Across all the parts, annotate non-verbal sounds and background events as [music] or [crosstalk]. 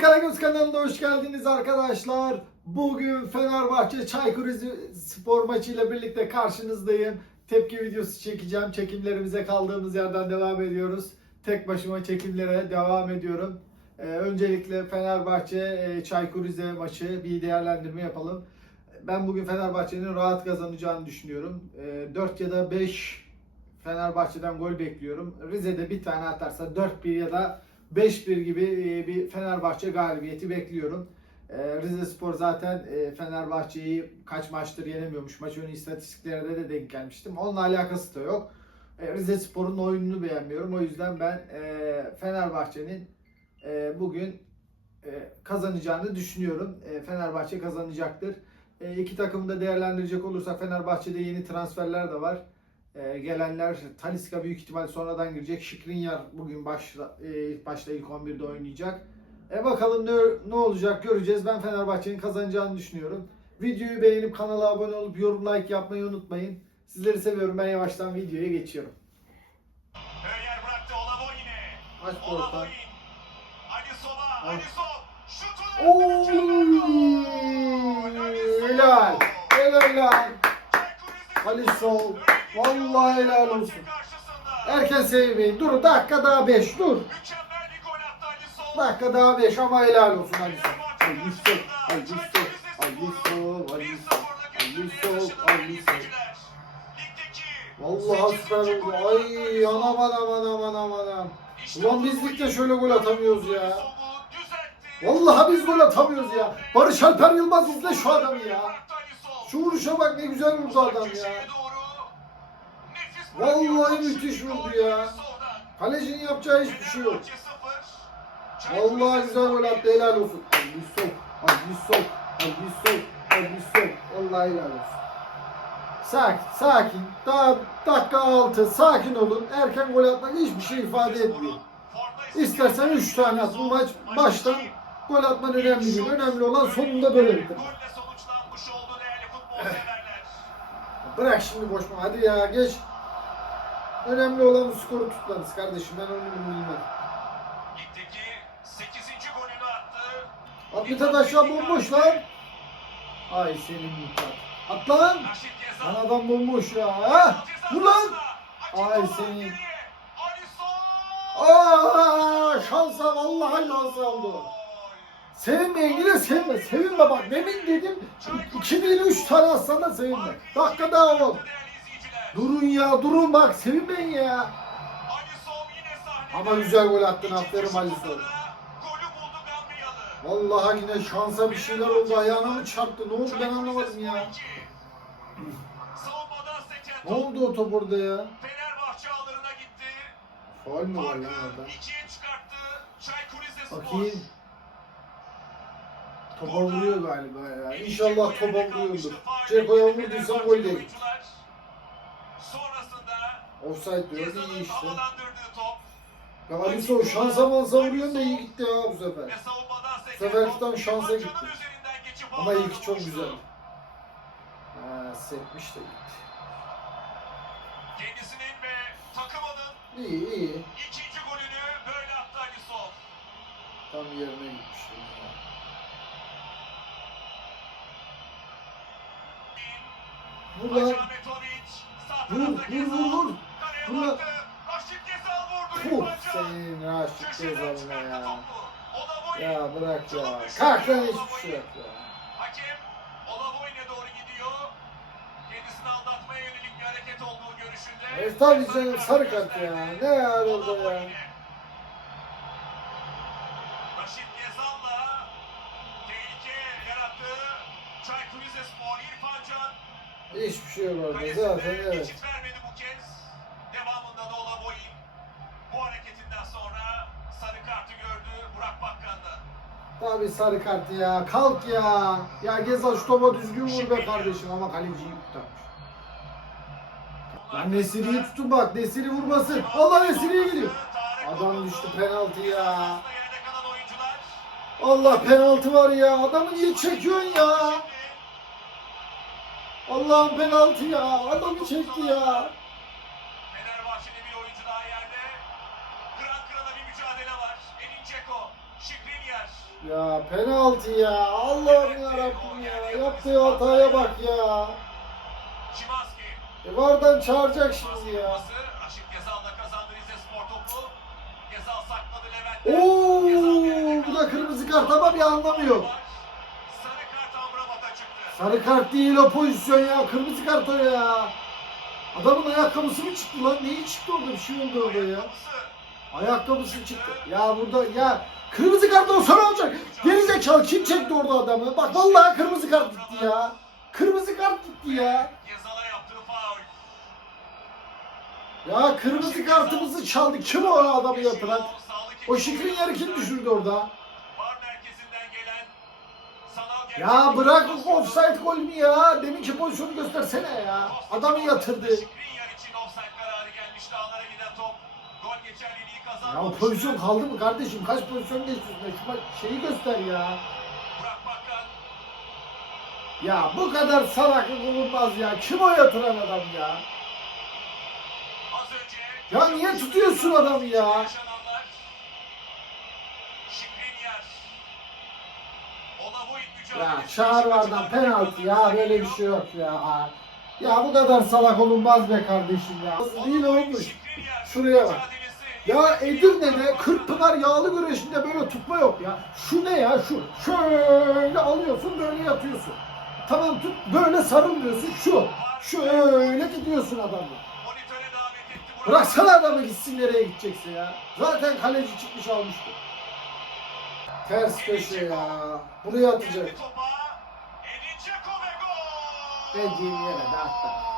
Karagöz kanalına hoş geldiniz arkadaşlar. Bugün Fenerbahçe Çaykur Rizespor maçıyla birlikte karşınızdayım. Tepki videosu çekeceğim. Çekimlerimize kaldığımız yerden devam ediyoruz. Tek başıma çekimlere devam ediyorum. Ee, öncelikle Fenerbahçe e, Çaykur Rize maçı bir değerlendirme yapalım. Ben bugün Fenerbahçe'nin rahat kazanacağını düşünüyorum. Ee, 4 ya da 5 Fenerbahçe'den gol bekliyorum. Rize'de bir tane atarsa 4-1 ya da 5-1 gibi e, bir Fenerbahçe galibiyeti bekliyorum. E, Rize Spor zaten e, Fenerbahçe'yi kaç maçtır yenemiyormuş. Maç önü istatistiklerde de denk gelmiştim. Onunla alakası da yok. Rize Spor'un oyununu beğenmiyorum. O yüzden ben Fenerbahçe'nin bugün kazanacağını düşünüyorum. Fenerbahçe kazanacaktır. İki takımı da değerlendirecek olursak Fenerbahçe'de yeni transferler de var. Ee, gelenler Taliska büyük ihtimal sonradan girecek. Şikrinyar bugün başla, e, başta ilk 11'de oynayacak. E bakalım ne, ne olacak göreceğiz. Ben Fenerbahçe'nin kazanacağını düşünüyorum. Videoyu beğenip kanala abone olup yorum like yapmayı unutmayın. Sizleri seviyorum. Ben yavaştan videoya geçiyorum. Öyer bıraktı Olavo yine. Aç bu Olavo orta. in. Ali sola, Al. Ali sol. Şutunu Oo! Helal. Helal helal. Çaykur Vallahi helal olsun. Erken sevmeyin. Dur dakika daha 5 dur. Dakika daha 5 ama helal olsun Ali. Fenerbahçe Ali Sol. Ali Sol. karşısında Ali. Rizespor'u Ali 1-0'da Sol. Ali. Ligdeki Vallahi süper oldu. Ay anam anam anam anam. İşte Ulan biz ligde şöyle gol atamıyoruz ya. Vallahi biz gol atamıyoruz ya. Barış Alper Yılmaz izle şu adamı ya. Şu vuruşa bak ne güzel vurdu adam ya. Vallahi müthiş vurdu ya. Kalecinin yapacağı hiçbir şey yok. Vallahi güzel gol attı helal olsun. Ali Sol. Ali Sol. Ali Sol. Ali Sol. Vallahi helal olsun. Sakin, sakin. Daha dakika 6. Sakin olun. Erken gol atmak hiçbir şey ifade etmiyor. İstersen 3 tane at. Bu maç baştan gol atman önemli değil. Önemli olan sonunda böyle bitir. Bırak şimdi boşma. Hadi ya geç. Önemli olan bu skoru tutmanız kardeşim. Ben onu bilmem. Ligdeki 8. golünü attı. At Mithat aşağı bomboş lan. Ay senin Mithat. At lan. Lan adam bomboş ya. Ha? Vur lan. Ay senin. Aa şansa vallahi şansa oldu. Sevinmeyin yine sevinme. Sevinme bak. Demin dedim 2 değil 3 tane atsan da sevinme. Dakika daha ol. Durun ya durun bak sevinmeyin ya. Ama güzel gol attın, aferin Ali Sol. Vallahi yine şansa bir şeyler oldu. Ayağına mı çarptı? Ne oldu ben anlamadım ya. Ne oldu o top orada ya? Faul mü var lan orada? Bakayım. Topa vuruyor galiba ya. İnşallah topa vuruyordur. Ceko'ya vurduysa gol değil. Offside diyor. iyi işte. Ya Ali Sow şansa mansa vuruyor da iyi gitti ya bu sefer. ve savunmadan seken sefer top tam şansa gitti. Ama ilk çok güzel. Ha, sekmiş de gitti. Kendisinin ve takımının İyi iyi. ikinci golünü böyle attı Ali Sol. Tam yerine gitmiş. ya. Vur Vur vur vur baktı. Raşit Gezal vurdu. Puh senin Raşit Gezal'ına ya. Ya bırak ya. Kalk lan hiçbir şey yok ya. Hakem Olavoy'le doğru gidiyor. Kendisini aldatmaya yönelik bir hareket olduğu görüşünde. E tabii Ve canım sarı kart ya. Ne ya orada ya. Raşit Gezal'la tehlike yarattı. Çaykur Rizespor İrfan Can Hiçbir şey yok orada. Zaten evet. geçit vermedi Tabii sarı kart ya. Kalk ya. Ya Gezal şu topa düzgün vur be kardeşim ama kaleciyi kurtarmış. Lan Nesiri'yi tutun bak. Nesiri vurmasın. Allah Nesiri'ye gidiyor. Adam düştü penaltı ya. Allah penaltı var ya. Adamı niye çekiyorsun ya? Allah'ım penaltı ya. Adamı çekti ya. Fenerbahçe'de bir oyuncu daha yerde. Kıran kırana bir mücadele var. Dzeko, Şikrinyar. Ya penaltı ya. Allah'ım ya Rabbim ya. Yaptığı hataya bak ya. E vardan çağıracak şimdi ya. Oo, bu da kırmızı kart ama bir anlamı yok. Sarı kart değil o pozisyon ya. Kırmızı kart o ya. Adamın ayakkabısı mı çıktı lan? Neyi çıktı orada? Bir şey oldu orada ya. Ayakkabısı çıktı. Ya burada ya kırmızı kart olsa ne olacak? Geri zekalı kim çekti orada adamı? Bak vallahi kırmızı kart gitti ya. Kırmızı kart gitti ya. Ya kırmızı kartımızı çaldı. Kim o adamı yatıran? O şifrin yeri kim düşürdü orada? Ya bırak pozisyonu. offside gol mü ya? Deminki pozisyonu göstersene ya. Adamı yatırdı. Skriniar için offside kararı gelmişti. Ağlara giden top. Gol geçerliliği Ya o pozisyon kaldı mı kardeşim? Kaç pozisyon geçiyorsun? Şu bak şeyi göster ya. Ya bu kadar salaklık olunmaz ya. Kim o yatıran adam ya? Az önce Ya niye tutuyorsun adamı ya? Ya mücadelesi. çağır vardan penaltı ya böyle bir şey yok ya. Ya bu kadar salak olunmaz be kardeşim ya. Nasıl değil olmuş. Şuraya bak. Ya Edirne'de Kırkpınar yağlı güreşinde böyle tutma yok ya. Şu ne ya şu? Şöyle alıyorsun böyle yatıyorsun. Tamam tut böyle sarılmıyorsun şu. Şöyle gidiyorsun Burak. Bıraksana adamı gitsin nereye gidecekse ya. Zaten kaleci çıkmış almıştı. Ters köşe ya. Buraya atacak. Dediğim yere de attı.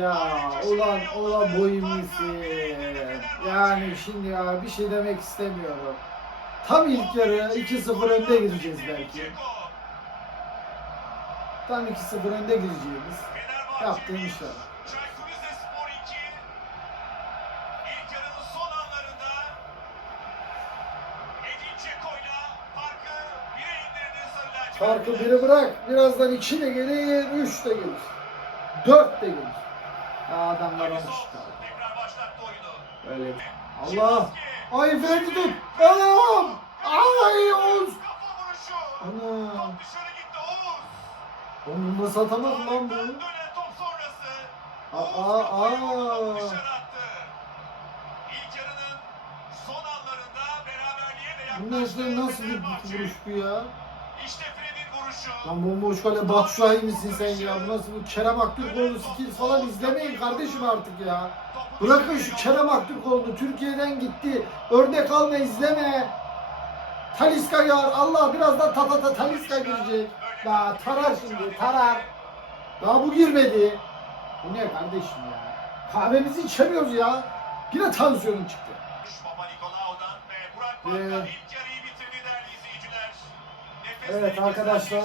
Ya ulan boyun nesi? Yani şimdi ya bir şey demek istemiyorum. Tam ilk yarı 2-0 önde gireceğiz belki. Tam 2-0 önde gireceğimiz. Yaptığım işler. Çaykur Rizespor 2. İlk yarının son anlarında Edin Dzeko'yla farkı biri bırak. Birazdan 2 de gelir, 3 de gelir. 4 de gelir. Adamlar olmuş. Öyle. Allah. Ay Ferdi tut. Anam. Ay Oğuz. Ana. Oğuz. Onu nasıl atamadı lan Tarık'tan bu? dönen top sonrası. Aa, aa. de Bu nasıl, nasıl bir vuruş bu ya? Lan bomboş kale Batshuayi misin sen ya? Bu nasıl bu Kerem Aktürkoğlu skills falan izlemeyin kardeşim artık ya. Bırakın şu. Kerem Aktürkoğlu'nu Türkiye'den gitti. Örnek alma izleme. Taliska yar. Allah birazdan tatata Taliska girecek. Ya tarar şimdi tarar. Daha bu girmedi. Bu ne kardeşim ya? Kahvemizi içemiyoruz ya. Yine tansiyonum çıktı. Ee, Evet arkadaşlar,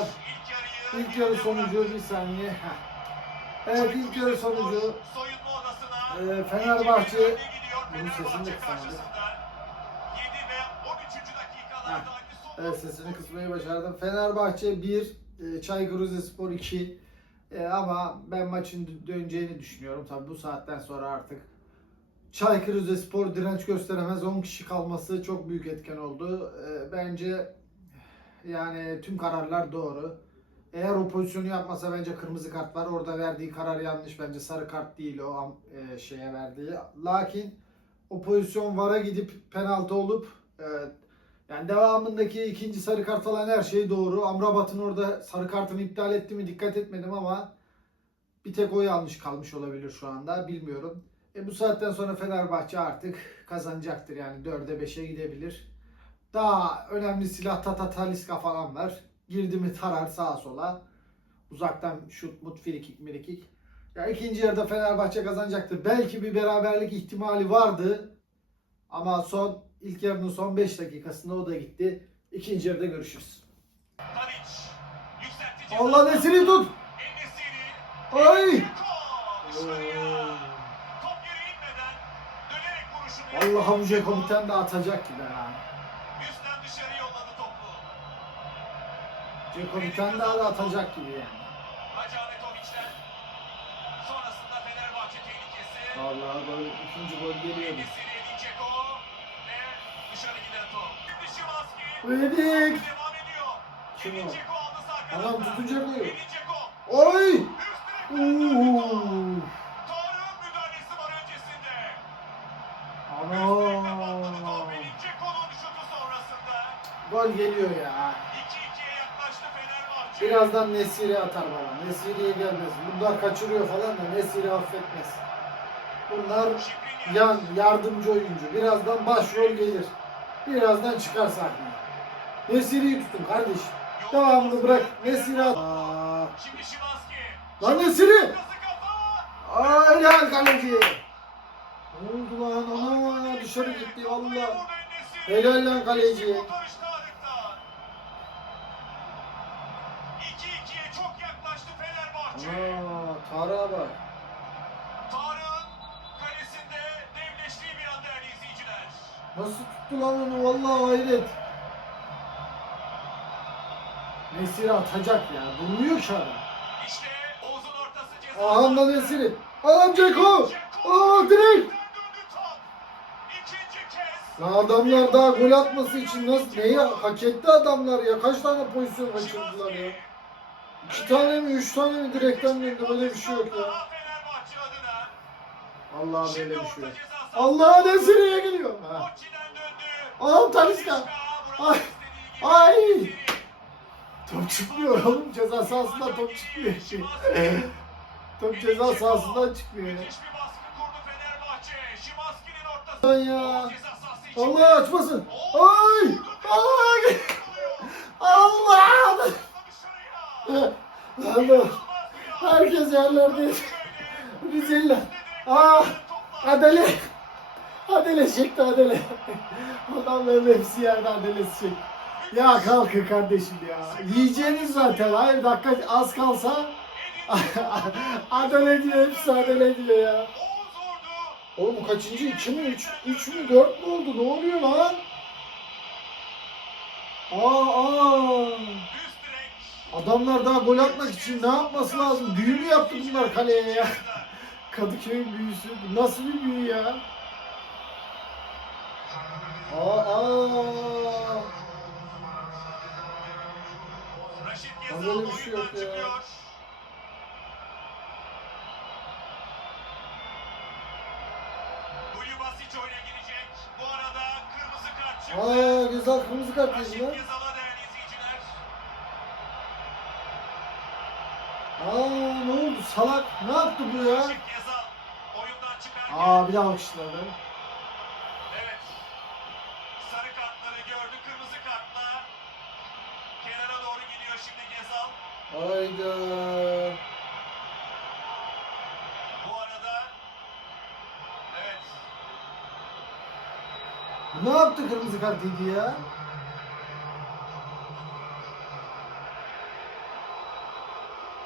ilk yarı sonucu bir saniye. Evet ilk yarı sonucu. Ee, Fenerbahçe- Bunun sesini de Fenerbahçe kısamadı. karşısında. 7 ve 13. dakikalarda Ali Sol- Evet sesini kısmayı başardım. Fenerbahçe 1, e, Çaykur Rizespor 2. E, ama ben maçın dö- döneceğini düşünüyorum. Tabi bu saatten sonra artık Çaykur Rizespor direnç gösteremez. 10 kişi kalması çok büyük etken oldu. E, bence yani tüm kararlar doğru. Eğer o pozisyonu yapmasa bence kırmızı kart var. Orada verdiği karar yanlış. Bence sarı kart değil o e, şeye verdiği. Lakin o pozisyon VAR'a gidip penaltı olup e, yani devamındaki ikinci sarı kart falan her şey doğru. Amrabat'ın orada sarı kartını iptal etti mi dikkat etmedim ama bir tek o yanlış kalmış olabilir şu anda. Bilmiyorum. E bu saatten sonra Fenerbahçe artık kazanacaktır. Yani 4'e 5'e gidebilir. Daha önemli silah Tata Taliska falan var. Girdi mi tarar sağa sola. Uzaktan şut mut frikik mirikik. Ya ikinci yarıda Fenerbahçe kazanacaktır. Belki bir beraberlik ihtimali vardı. Ama son ilk yarının son 5 dakikasında o da gitti. İkinci yarıda görüşürüz. Allah. Nesiri tut. Ay. Vuruşunu Allah'ım Ceko bir tane de atacak gibi ha dışarı yolladı topu. Ceko bir tane daha da atacak gibi yani. Hacı Ahmet Oviç'ten sonrasında Fenerbahçe tehlikesi. Vallahi gol, ikinci gol geliyor. Kendisini Edin Ceko ve dışarı giden top. Şimdi Şimanski. Vedik. Devam ediyor. Kim Edin o? Adam kanatla. tutunacak mı? Edin Oy! Üst direkten döndü top. Uuu. Tarık'ın müdahalesi var öncesinde. Üst Gol geliyor ya. 2-2'ye yaklaştı Fenerbahçe. Birazdan Nesiri atar bana. Nesiri'ye gelmez. Bunlar kaçırıyor falan da Nesiri affetmez. Bunlar yan yardımcı oyuncu. Birazdan başrol gelir. Birazdan çıkar sahneye. Nesiri'yi tutun kardeş. Devamını bırak. Nesiri at. Aa. Lan Nesiri! Ay lan kaleci. Ne oldu lan? Ana dışarı gitti valla. Helal lan kaleci. Ana Tarık'a bak. Tarık'ın kalesinde devleştiği bir an değerli izleyiciler. Nasıl tuttu lan onu vallahi hayret. Nesiri atacak ya. Durmuyor ki adam. İşte Oğuz'un ortası ceza. Aha da Nesiri. Adam Ceko. Aa direkt. Lan adamlar daha gol atması için nasıl neyi hak etti adamlar ya? Kaç tane pozisyon kaçırdılar ya? İki tane mi üç tane mi direkten döndü böyle bir şey yok ya. Allah Şimdi böyle bir şey yok. ceza sahası. Allah Nesiri'ye geliyor. Ha. Anam Talisca. Ay. Ay. Top çıkmıyor oğlum ceza sahasından top çıkmıyor. [laughs] top ceza sahasından çıkmıyor ya. Lan ya. Allah açmasın. Ay! Ay! [laughs] Allah! Lan herkes yerlerde. Rizella. Aa! Adele. Adele çekti Adele. Adamların hepsi yerde Adelesi çekti. Ya kalkın kardeşim ya. Yiyeceğiniz zaten. Hayır dakika az kalsa [laughs] Adele diyor hepsi Adele diyor ya. Oğlum bu kaçıncı? 2 mi? 3, 3 mü? 4 mü oldu? Ne oluyor lan? Aa, aa. Adamlar daha gol atmak için ne yapması lazım? Büyü mü yaptı bunlar kaleye ya? [laughs] Kadıköy'ün büyüsü. Nasıl bir büyü ya? Aa, aa. Böyle bir şey yok ya. Aa, Gezal kırmızı kart yedi lan. Gezal'a değerli izleyiciler. Aa, ne oldu? Salak. Ne yaptı bu ya? Aa, bir daha alkışladı. Evet. Sarı kartları gördü. Kırmızı kartla kenara doğru gidiyor şimdi Gezal. Hayda. Bu arada evet ne yaptı kırmızı kart yedi ya?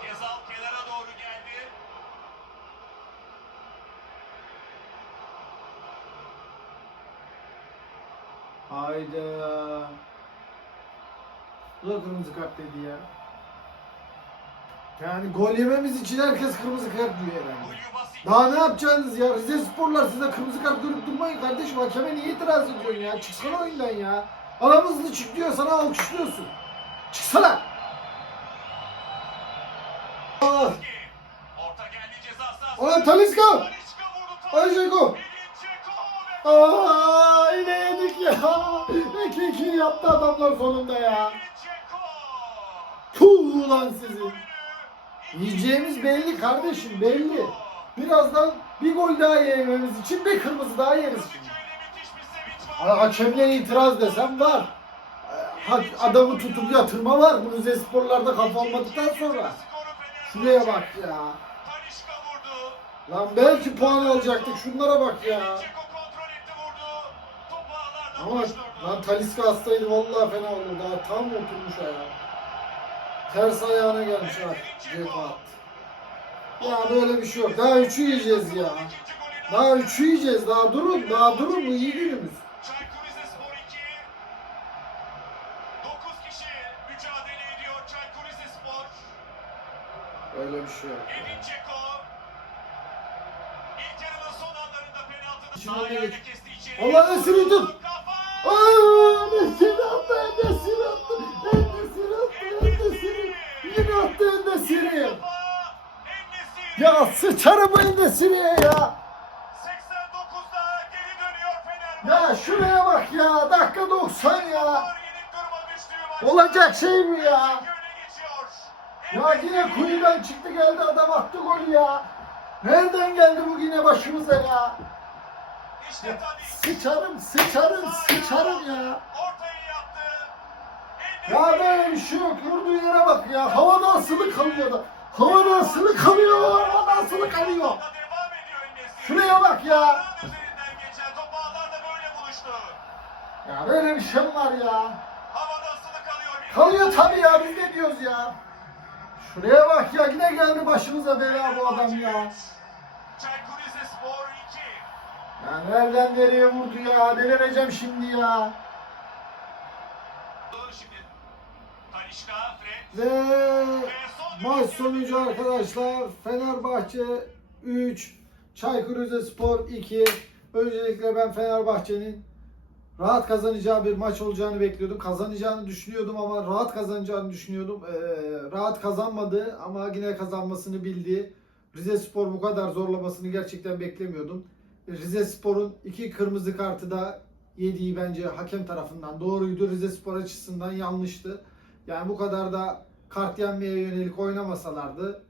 Gezal kenara doğru geldi. Hayda. Bu kırmızı kart dedi ya. Yani gol yememiz için herkes kırmızı kart diyor herhalde. Daha ne yapacaksınız ya? Rize Sporlar size kırmızı kart görüp durmayın kardeşim. Hakeme niye itiraz ediyorsun ya? Çıksana oyundan ya. Adam hızlı çık diyor sana alkışlıyorsun. Çıksana. Aa, Orta geldi ceza sahası. Aa, Talisca. Talisca vurdu. Ay Ceko. Edin Dzeko ve Aa, yine yedik ya. 2-2 yaptı adamlar sonunda ya. Puh lan sizi. Yiyeceğimiz belli kardeşim belli. Birazdan bir gol daha yememiz için bir kırmızı daha yeriz şimdi. Hakemle itiraz desem var. Adamı tutup yatırma var. Rize Sporlar'da kafa olmadıktan sonra. Şuraya bak ya. Lan belki puan alacaktık. Şunlara bak ya. Ama lan Talisca hastaydı vallahi fena olurdu. Tam oturmuş ayağa. Ters ayağına gelmiş ha. Ceko attı. Ya böyle bir şey yok. Daha üçü yiyeceğiz ya. Daha üçü yiyeceğiz. Daha durun. Daha durun. Bu iyi günümüz. Çaykur Rizespor 2. 9 kişi mücadele ediyor Çaykur Rizespor. Öyle bir şey yok. Edin Dzeko. İlk yarının son anlarında penaltının İçine sağ de ayağıyla geç. kesti içeri. Allah esiri tut. Attı Nesiri. Mustafa En-Nesyri. Ya sıçarım bu Nesiri'ye ya. 89'da geri dönüyor Fenerbahçe. Ya şuraya bak ya, dakika 90 ya. Olacak şey mi ya? Ya yine kuyudan çıktı geldi adam attı golü ya. Nereden geldi bu yine başımıza ya? Tabii. Sıçarım, sıçarım, sıçarım ya. Ya böyle bir şey yok. Vurduğu yere bak ya. Havada asılı kalıyor da. Havada asılı kalıyor. Havada asılı kalıyor. Şuraya bak ya. Ya böyle bir şey var ya? Kalıyor. Tabii ya. Biz ne diyoruz ya? Şuraya bak ya. Yine geldi başımıza bela bu adam ya. Çaykur Rizespor 2. Ya nereden nereye vurdu ya? Delireceğim şimdi ya. Ve maç sonucu arkadaşlar Fenerbahçe 3 Çaykur Rizespor 2 Öncelikle ben Fenerbahçe'nin rahat kazanacağı bir maç olacağını bekliyordum. Kazanacağını düşünüyordum ama rahat kazanacağını düşünüyordum. Ee, rahat kazanmadı ama yine kazanmasını bildi. Rizespor bu kadar zorlamasını gerçekten beklemiyordum. Rizespor'un iki kırmızı kartı da yediği bence hakem tarafından doğruydu. Rizespor açısından yanlıştı. Yani bu kadar da kart yenmeye yönelik oynamasalardı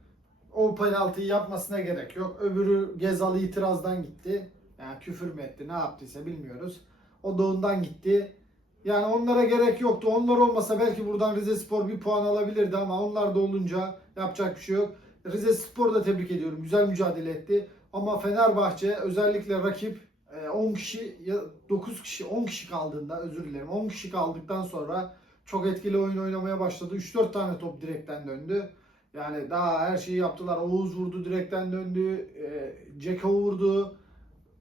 o penaltıyı yapmasına gerek yok. Öbürü Gezal itirazdan gitti. Yani küfür mü etti ne yaptıysa bilmiyoruz. O da ondan gitti. Yani onlara gerek yoktu. Onlar olmasa belki buradan Rize Spor bir puan alabilirdi ama onlar da olunca yapacak bir şey yok. Rize Spor'u da tebrik ediyorum. Güzel mücadele etti. Ama Fenerbahçe özellikle rakip e, 10 kişi ya 9 kişi 10 kişi kaldığında özür dilerim 10 kişi kaldıktan sonra çok etkili oyun oynamaya başladı. 3-4 tane top direkten döndü. Yani daha her şeyi yaptılar. Oğuz vurdu direkten döndü. E, Ceko vurdu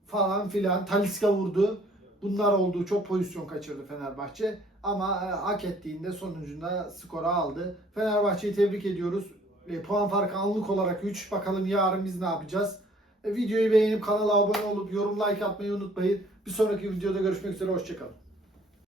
falan filan. Taliska vurdu. Bunlar oldu. Çok pozisyon kaçırdı Fenerbahçe. Ama e, hak ettiğinde sonucunda skora aldı. Fenerbahçe'yi tebrik ediyoruz. E, puan farkı anlık olarak 3. Bakalım yarın biz ne yapacağız? E, videoyu beğenip kanala abone olup yorum like atmayı unutmayın. Bir sonraki videoda görüşmek üzere. Hoşçakalın.